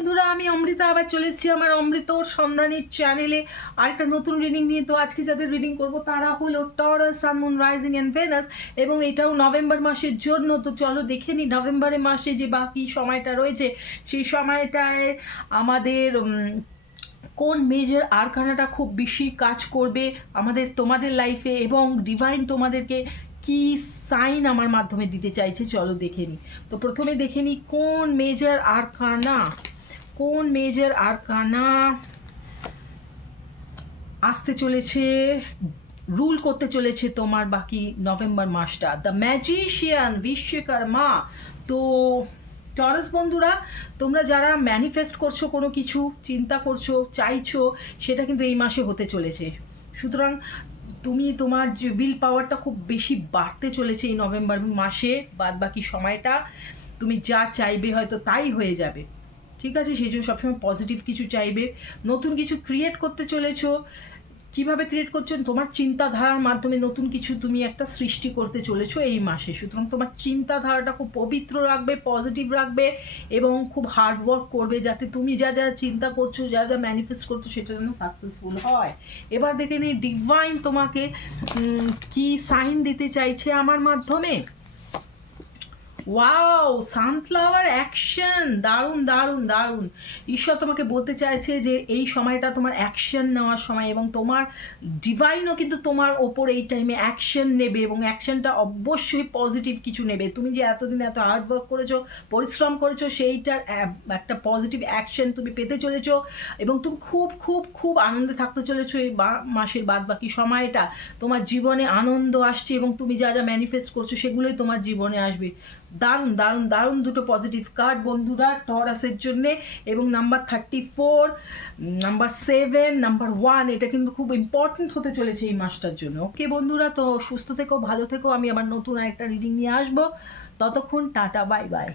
বন্ধুরা, আমি অমৃতা আবার চলে এসেছি আমার অমৃতর সন্ধানের চ্যানেলে আরেকটা নতুন রিডিং নিয়ে। তো আজকে যাদের রিডিং করব তারা হলো Taurus, sun, moon, rising and Venus, এবং এটাও নভেম্বর মাসের জন্য। তো চলো দেখে নিই নভেম্বরের মাসে যে বাকি সময়টা রয়েছে সেই সময়টায় আমাদের কোন মেজর আরকানাটা খুব বেশি কাজ করবে তোমাদের লাইফে, এবং ডিভাইন তোমাদেরকে কি সাইন আমার মাধ্যমে দিতে চাইছে চলো দেখে নিই। তো প্রথমে দেখে নিই কোন মেজর আরকানা আসতে চলেছে, রুল করতে চলেছে তোমার বাকি নভেম্বর মাসটা। The magician, Vishwakarma. তো টরাস বন্ধুরা, তোমরা যারা ম্যানিফেস্ট করছো, কোনো কিছু চিন্তা করছো, চাইছো, সেটা কিন্তু এই মাসে হতে চলেছে। সুতরাং তোমার যে উইল পাওয়ারটা খুব বেশি বাড়তে চলেছে এই নভেম্বর মাসে। বাদ বাকি সময়টা তুমি যা চাইবে হয়তো তাই হয়ে যাবে, ঠিক আছে? সেই জন্য সবসময় পজিটিভ কিছু চাইবে, নতুন কিছু ক্রিয়েট করতে চলেছো। কিভাবে ক্রিয়েট করছো? তোমার চিন্তাধারার মাধ্যমে নতুন কিছু তুমি একটা সৃষ্টি করতে চলেছো এই মাসে। সুতরাং তোমার চিন্তাধারাটা খুব পবিত্র রাখবে, পজিটিভ রাখবে, এবং খুব হার্ড ওয়ার্ক করবে যাতে তুমি যা যা চিন্তা করছো, যা যা ম্যানিফেস্ট করছো সেটা যেন সাকসেসফুল হয়। এবার দেখে নিই ডিভাইন তোমাকে কি সাইন দিতে চাইছে আমার মাধ্যমে। ওয়াও, সানফ্লাওয়ার অ্যাকশন, দারুণ দারুণ দারুণ। ঈশ্বর তোমাকে বলতে চাইছে যে এই সময়টা তোমার অ্যাকশন নেওয়ার সময়, এবং তোমার ডিভাইনও কিন্তু তোমার ওপর এই টাইমে অ্যাকশন নেবে, এবং অ্যাকশনটা অবশ্যই পজিটিভ কিছু নেবে। তুমি যে এতদিন এত হার্ড ওয়ার্ক করেছো, পরিশ্রম করেছো, সেইটার একটা পজিটিভ অ্যাকশন তুমি পেতে চলেছো, এবং তুমি খুব খুব খুব আনন্দে থাকতে চলেছো এই মাসের বাদ বাকি সময়টা। তোমার জীবনে আনন্দ আসছে, এবং তুমি যা যা ম্যানিফেস্ট করছো সেগুলোই তোমার জীবনে আসবে। দারুণ দারুণ দারুণ দুটো পজিটিভ কার্ড বন্ধুরা টরাসের জন্যে। এবং নাম্বার 34, নাম্বার 7, নাম্বার 1, এটা কিন্তু খুব ইম্পর্টেন্ট হতে চলেছে এই মাসটার জন্য। ওকে বন্ধুরা, তো সুস্থ থেকো, ভালো থেকো। আমি আবার নতুন আরেকটা রিডিং নিয়ে আসবো। ততক্ষণ টাটা, বাই বাই।